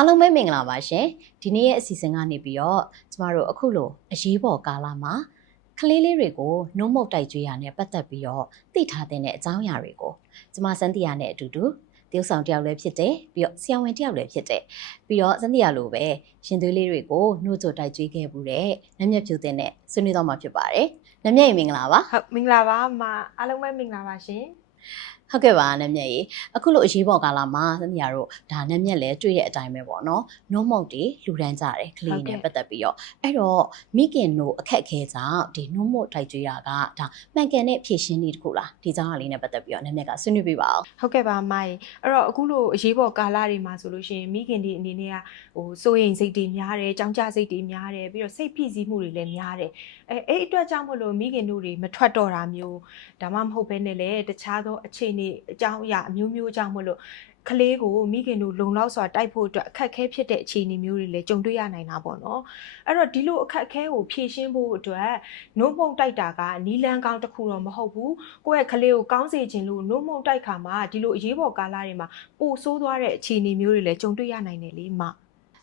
အားလုံးပဲမင်္ဂလာပါရှင်ဒီနေ့ရဲ့အစီအစဉ်ကနေပြီးတော့ကျမတို့အခုလိုအရေးပေါ်ကာလမှာကလေးလေးတွေကိုနှုတ်မုတ်တိုက်ကြွေးရနဲ့ပတ်သက်ပြီးတော့သိထားတဲ့အကြောင်းအရာတွေကိုကျမစန်းတီယာနဲ့အတူတူတယောက်ဆောင်တယောက်လည်းဖြစ်တယ်ပြီးတော့ဆရာဝန်တယောက်လည်းဖြစ်တယ်ပြီးတော့စန်းတီယာလိုပဲရှင်သွေးလေးတွေကိုနှုတ်ကြတိုက်ကြွေးခဲ့မှုတဲ့နမျက်ဖြူတင်နဲ့ဆွေးနွေးတော့မှာဖြစ်ပါတယ်နမျက်ရေမင်္ဂလာပါဟုတ်မင်္ဂလာပါအမအားလုံးပဲမင်္ဂလာပါရှင် ဟုတ်ကဲ့ပါနမျက်ရေအခုလိုအရေးပေါ်ကာလမှာစန်းတီယာတို့ဒါနမျက်လည်းတွေ့တဲ့အတိုင်းပဲပေါ့နော်နှုတ်မုတ်တွေလှူဒန်းကြတယ်ကလေးနဲ့ပတ်သက်ပြီးတော့အဲ့တော့မိခင်တို့အခက်အခဲကြောင့်ဒီနှုတ်မို့တိုက်ကြွေးတာကဒါမှန်ကန်တဲ့ဖြည့်ရှင်းနည်းတစ်ခုလားဒီကြောင်းအလေးနဲ့ပတ်သက်ပြီးတော့နည်းနည်းကဆွေးနွေးပြပါအောင်ဟုတ်ကဲ့ပါအမရေအဲ့တော့အခုလိုအရေးပေါ်ကာလတွေမှာဆိုလို့ရှိရင်မိခင်ဒီအနေနဲ့ကဟိုစိုးရိမ်စိတ်တွေများတယ်ကြောင်းကြစိတ်တွေများတယ်ပြီးတော့စိတ်ဖိစီးမှုတွေလည်းများတယ်အဲအဲ့အတွက်ကြောင့်မလို့မိခင်တို့တွေမထွက်တော့တာမျိုးဒါမှမဟုတ်ဘဲနဲ့လည်းတခြားသောအခြေအနေအကြောင်းအရာအမျိုးမျိုးကြောင့်မလို့ကလေးကိုမိခင်တို့လုံလောက်စွာတိုက်ဖို့အတွက်အခက်အခဲဖြစ်တဲ့အခြေအနေမျိုးတွေလည်းကြုံတွေ့ရနိုင်တာပေါ့နော်အဲ့တော့ဒီလိုအခက်အခဲကိုဖြေရှင်းဖို့အတွက်နှုတ်မုံတိုက်တာကနီလန်းကောင်းတစ်ခုတော့မဟုတ်ဘူးကိုယ့်ရဲ့ကလေးကိုကောင်းစေခြင်းလို့နှုတ်မုံတိုက်ခါမှာဒီလိုအရေးပေါ်ကာလတွေမှာပိုဆိုးသွားတဲ့အခြေအနေမျိုးတွေလည်းကြုံတွေ့ရနိုင်တယ်လေမ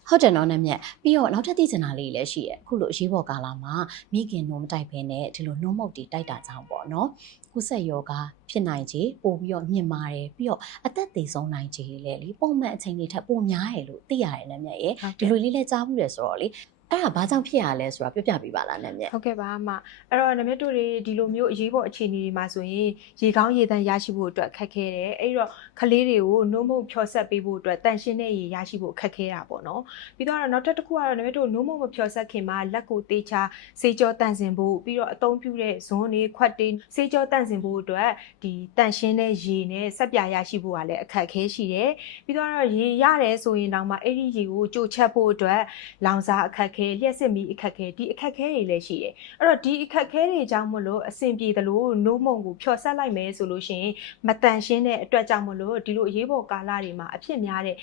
ဟုတ်တယ်နော်နည်းမြတ်ပြီးတော့နောက်ထပ်သိချင်တာလေးလည်းရှိရဲ့အခုလိုအရေးပေါ်ကာလမှာမိခင်တို့မတိုက်ဘဲနဲ့ဒီလိုနှုတ်မုတ်တွေတိုက်တာကြောင့်ပေါ့နော်ကုဆက်ယောဂဖြစ်နိုင်ခြေပို့ပြီးတော့မြင့်မာတယ်ပြီးတော့အသက်သေဆုံးနိုင်ခြေလည်းလေပုံမှန်အချိန်တွေထက်ပိုများရလို့သိရတယ်နည်းမြတ်ရဲ့ဒီလိုလေးလည်းကြားဘူးလေဆိုတော့လေ အဲ့ဒါဘာကြောင့်ဖြစ်ရလဲဆိုတာပြောပြပေးပါလားနည်းမြတ်ဟုတ်ကဲ့ပါအမအဲ့တော့နမတို့တွေဒီလိုမျိုးအရေးပေါ်အခြေအနေတွေမှာဆိုရင်ရေကောင်းရေတန်ရရှိဖို့အတွက်ခက်ခဲတယ်အဲ့တော့ကလေးတွေကိုနှုတ်မုံဖြော်ဆက်ပေးဖို့အတွက်တန်ရှင်းတဲ့ရေရရှိဖို့ခက်ခဲတာပေါ့နော်ပြီးတော့နောက်ထပ်တစ်ခုကတော့နမတို့နှုတ်မုံမဖြော်ဆက်ခင်မှာလက်ကိုတေးချစေကြောတန့်စင်ဖို့ပြီးတော့အသုံးပြုတဲ့ဇွန်းတွေခွက်တွေစေကြောတန့်စင်ဖို့အတွက်ဒီတန်ရှင်းတဲ့ရေနဲ့ဆက်ပြရရှိဖို့ကလည်းအခက်အခဲရှိတယ်ပြီးတော့ရေရတယ်ဆိုရင်တောင်မှအဲ့ဒီရေကိုကြိုချက်ဖို့အတွက်လောင်စာအခက်အခဲလျှက်စစ်မီအခက်အခဲဒီအခက်အခဲတွေလည်းရှိတယ်အဲ့တော့ဒီအခက်အခဲတွေကြောင့်မလို့အဆင်ပြေသလိုနိုးမုံကိုဖြော်ဆက်လိုက်မယ်ဆိုလို့ရှိရင်မတန်ရှင်းတဲ့အတွက်ကြောင့်မလို့ဒီလိုအရေးပေါ်ကာလတွေမှာအဖြစ်များတဲ့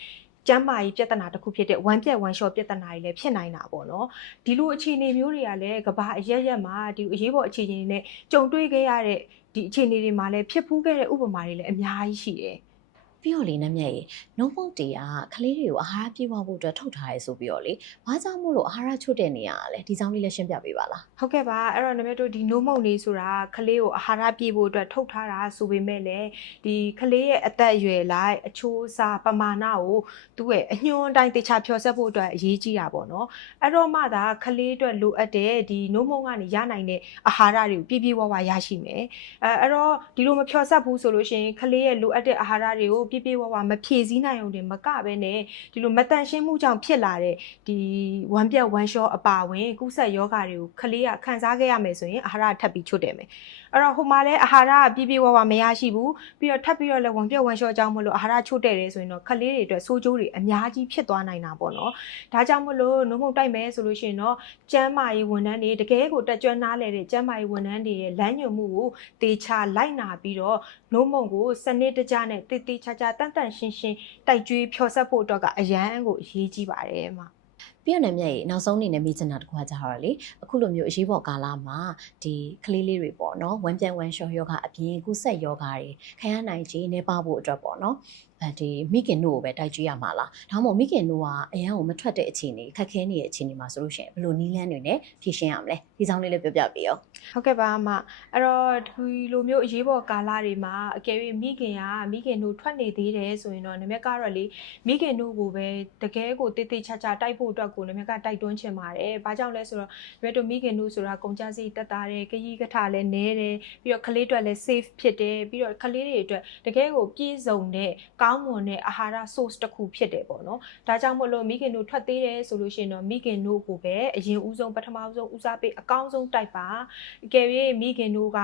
ကျမ်းမာရေးပြဿနာတစ်ခုဖြစ်တဲ့ဝမ်းပြက်ဝမ်းလျှော်ပြဿနာတွေလည်းဖြစ်နိုင်တာပေါ့နော်ဒီလိုအခြေအနေမျိုးတွေကလည်းကဘာအရက်ရက်မှာဒီအရေးပေါ်အခြေအနေတွေနဲ့ကြုံတွေ့ခဲ့ရတဲ့ဒီအခြေအနေတွေမှာလည်းဖြစ်ဖူးခဲ့တဲ့ဥပမာတွေလည်းအများကြီးရှိတယ် ပြီးတော့လေနည်းမြတ်ရေနှုတ်မုတ်တွေကကလေးတွေကိုအာဟာရပြည့်ဝဖို့အတွက်ထုတ်ထားရဲဆိုပြီးတော့လေဘာကြောင့်မို့လို့အာဟာရချွတ်တဲ့နေရတာလဲဒီကြောင့်လေးလည်းရှင်းပြပေးပါလားဟုတ်ကဲ့ပါအဲ့တော့နမတို့ဒီနိုးမုံလေးဆိုတာကလေးကိုအာဟာရပြည့်ဖို့အတွက်ထုတ်ထားတာဆိုပေမဲ့လည်းဒီကလေးရဲ့အသက်အရွယ်လိုက်အချိုးအစားပမာဏကိုသူ့ရဲ့အညွှန်းအတိုင်းတေချာဖြော်ဆက်ဖို့အတွက်အရေးကြီးတာပေါ့နော်အဲ့တော့မှသာကလေးအတွက်လိုအပ်တဲ့ဒီနိုးမုံကနေရနိုင်တဲ့အာဟာရတွေကိုပြည့်ပြည့်ဝဝရရှိမယ်အဲအဲ့တော့ဒီလိုမဖြော်ဆက်ဘူးဆိုလို့ရှိရင်ကလေးရဲ့လိုအပ်တဲ့အာဟာရတွေကိုပြည့်ပြည့်ဝဝမဖြည့်ဆည်းနိုင်အောင်တင်မကဘဲနဲ့ဒီလိုမတန်ရှင်းမှုကြောင့်ဖြစ်လာတဲ့ဒီဝမ်းပြက်ဝမ်းလျှောအပါဝင်ကုသယောဂါတွေကိုခလေးကခံစားခဲ့ရမယ်ဆိုရင်အာဟာရထပ်ပြီးချွတ်တယ်မယ်အဲ့တော့ဟိုမှာလည်းအာဟာရကပြည့်ပြည့်ဝဝမရရှိဘူးပြီးတော့ထပ်ပြီးတော့လည်းဝမ်းပြက်ဝမ်းလျှောအကြောင်းမလို့အာဟာရချွတ်တယ်တယ်ဆိုရင်တော့ခလေးတွေအတွက်ဆိုးကျိုးတွေအများကြီးဖြစ်သွားနိုင်တာပေါ့နော်ဒါကြောင့်မလို့နှုတ်မုတ်တိုက်မယ်ဆိုလို့ရှိရင်တော့ကျန်းမာရေးဝန်ထမ်းတွေတကယ်ကိုတက်ကြွနားလဲတဲ့ကျန်းမာရေးဝန်ထမ်းတွေရဲ့လမ်းညွှန်မှုကိုတေချာလိုက်နာပြီးတော့နှုတ်မုတ်ကိုစနစ်တကျနဲ့တည်တည်ချာချာတန်တန်ရှင်းရှင်းတိုက်ကြွေးဖြော်ဆက်ဖို့အတွက်ကအရန်ကိုအရေးကြီးပါတယ်မှာပြီးတော့နည်းမြတ်ရေနောက်ဆုံးအနေနဲ့မိချင်တာတစ်ခုကကြတော့လေအခုလိုမျိုးအရေးပေါ်ကာလမှာဒီကလေးလေးတွေပေါ့နော်ဝမ်းပြန်ဝမ်းလျှောယောဂအပြင်ကုဆက်ယောဂတွေခံရနိုင်ခြေနေပါဖို့အတွက်ပေါ့နော်အဲ ဒီမိခင်တို့ကိုပဲတိုက်ကြည့်ရမှာလားဒါမှမဟုတ်မိခင်တို့ကအရန်ကိုမထွက်တဲ့အခြေအနေခက်ခဲနေတဲ့အခြေအနေမှာဆိုလို့ရှိရင်ဘယ်လိုနီးလန်းတွေနဲ့ဖြေရှင်းရမလဲဒီဆောင်လေးလည်းပြောပြပေးရောဟုတ်ကဲ့ပါအမအဲ့တော့ဒီလိုမျိုးအရေးပေါ်ကာလတွေမှာအကယ်၍မိခင်ကမိခင်တို့ထွက်နေသေးတယ်ဆိုရင်တော့နမက်ကတော့လေမိခင်တို့ကိုပဲတကယ်ကိုတိတိကျကျတိုက်ဖို့အတွက်ကိုနမက်ကတိုက်တွန်းချင်ပါတယ်။ဘာကြောင့်လဲဆိုတော့နမက်တို့မိခင်တို့ဆိုတာကုန်ကြစိတက်တာတယ်ခရီးကထလည်းနဲတယ်ပြီးတော့ကလေးတွေလည်း safe ဖြစ်တယ်ပြီးတော့ကလေးတွေအတွက်တကယ်ကိုပြည့်စုံတဲ့ကောင်းမွန်တဲ့အာဟာရ source တစ်ခုဖြစ်တယ်ပေါ့နော်။ဒါကြောင့်မို့လို့မိခင်တို့ထွက်သေးတယ်ဆိုလို့ရှိရင်တော့မိခင်တို့ကိုပဲအရင်ဦးဆုံးပထမဦးဆုံးဦးစားပေးအကောင်းဆုံးတိုက်ပါအကယ်၍မိခင်တို့က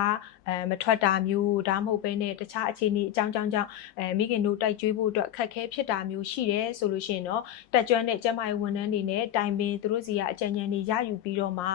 အဲမထွက်တာမျိုးဒါမှမဟုတ်ပဲနဲ့တခြားအခြေအနေအကြောင်းကြောင်းကြောင့်အဲမိခင်တို့တိုက်ကြွေးဖို့အတွက်အခက်အခဲဖြစ်တာမျိုးရှိတယ်ဆိုလို့ရှိရင်တော့တက်ကြွတဲ့ကျန်းမာရေးဝန်ထမ်းတွေနဲ့တိုင်ပင်သူတို့စီကအကြံဉာဏ်တွေရယူပြီးတော့မှ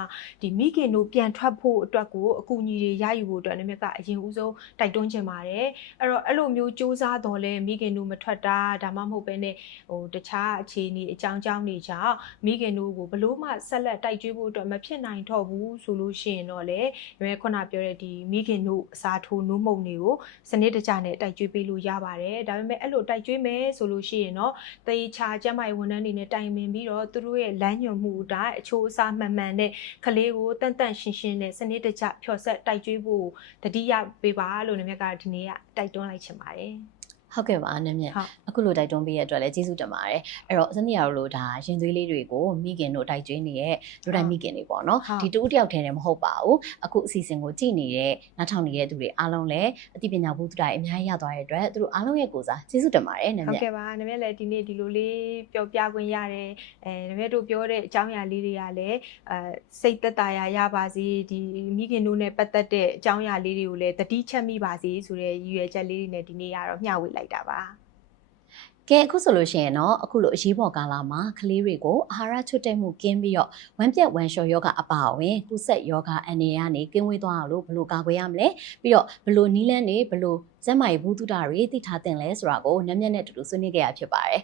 ဒီမိခင်တို့ပြန်ထွက်ဖို့အတွက်ကိုအကူအညီတွေရယူဖို့အတွက်နမကအရင်ဦးဆုံးတိုက်တွန်းချင်ပါတယ်အဲ့တော့အဲ့လိုမျိုးစူးစမ်းတော်လဲမိခင်တို့မထွက်တာဒါမှမဟုတ်ပဲနဲ့ဟိုတခြားအခြေအနေအကြောင်းကြောင်းတွေကြောင့်မိခင်တို့ကိုဘလို့မှဆက်လက်တိုက်ကျွေးဖို့အတွက်မဖြစ်နိုင်တော့ဘူးဆိုလို့ရှိရင်တော့လေရွေးခုနပြောတဲ့ဒီမိခင်တို့အစာထိုးနိုးမုံတွေကိုစနစ်တကျနဲ့တိုက်ကျွေးပေးလို့ရပါတယ်ဒါပေမဲ့အဲ့လိုတိုက်ကျွေးမယ်ဆိုလို့ရှိရင်တော့တေချာကျန်းမာရေးဝန်ထမ်းတွေနဲ့တိုင်ပင်ပြီးတော့သူတို့ရဲ့လမ်းညွှန်မှုအတိုင်းအချိုးအစားမှန်မှန်နဲ့ကလေးကိုတန်တန်ရှင်းရှင်းနဲ့စနစ်တကျဖြော်ဆက်တိုက်ကျွေးဖို့တတိယပေးပါလို့နမကဒီနေ့ကတိုက်တွန်းလိုက်ချင်ပါတယ် ဟုတ်ကဲ့ပါနည်းမြတ်ဟုတ်အခုလိုတိုက်တွန်းပေးရတဲ့အတွက်လည်းကျေးဇူးတင်ပါတယ်အဲ့တော့စနေရတို့ဒါရင်သွေးလေးတွေကိုမိခင်တို့တိုက်ကျွေးနေတဲ့တို့တိုင်းမိခင်တွေပေါ့နော်ဟုတ်ဒီတူတယောက်တည်းနဲ့မဟုတ်ပါဘူးအခုအစီအစဉ်ကိုကြည့်နေတဲ့နောက်ထောင်နေတဲ့သူတွေအားလုံးလည်းအသိပညာဘုဒ္ဓတာအများကြီးရသွားတဲ့အတွက်သူတို့အားလုံးရဲ့ကိုယ်စားကျေးဇူးတင်ပါတယ်နည်းဟုတ်မြတ်ကဲ့ပါနမလည်းဒီနေ့ဒီလိုလေးပြောပြခွင့်ရတယ်အဲနမတို့ပြောတဲ့အကြောင်းအရာလေးတွေကလည်းအဲစိတ်သက်သာရာရပါစေဒီမိခင်တို့နဲ့ပတ်သက်တဲ့အကြောင်းအရာလေးတွေကိုလည်းတတိချက်မိပါစေဆိုတဲ့ရည်ရွယ်ချက်လေးတွေနဲ့ဒီနေ့ကတော့မျှဝေလိုက်တာပါကဲအခုဆိုလို့ရှိရင်တော့အခုလိုအရေးပေါ်ကာလမှာကလေးတွေကိုအာဟာရချွတ်တဲ့မှုကင်းပြီးတော့ဝမ်းပြက်ဝမ်းလျှော်ယောဂအပါအဝင်ကုသယောဂအနေရကနေကင်းဝေးသွားအောင်လို့ဘယ်လိုကာကွယ်ရမလဲပြီးတော့ဘယ်လိုနီးလန်းနေဘယ်လိုစက်မိုင်ဘူးတုတာတွေသိထားတင်လဲဆိုတာကိုနည်းမျက်နဲ့အတူတူဆွေးနွေးခဲ့ရဖြစ်ပါတယ်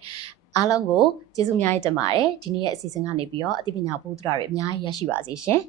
အားလုံးကိုကျေးဇူးအများကြီးတင်ပါတယ်ဒီနေ့ရဲ့အစီအစဉ်ကနေပြီးတော့အသိပညာဘူးတုတာတွေအများကြီးရရှိပါစေရှင်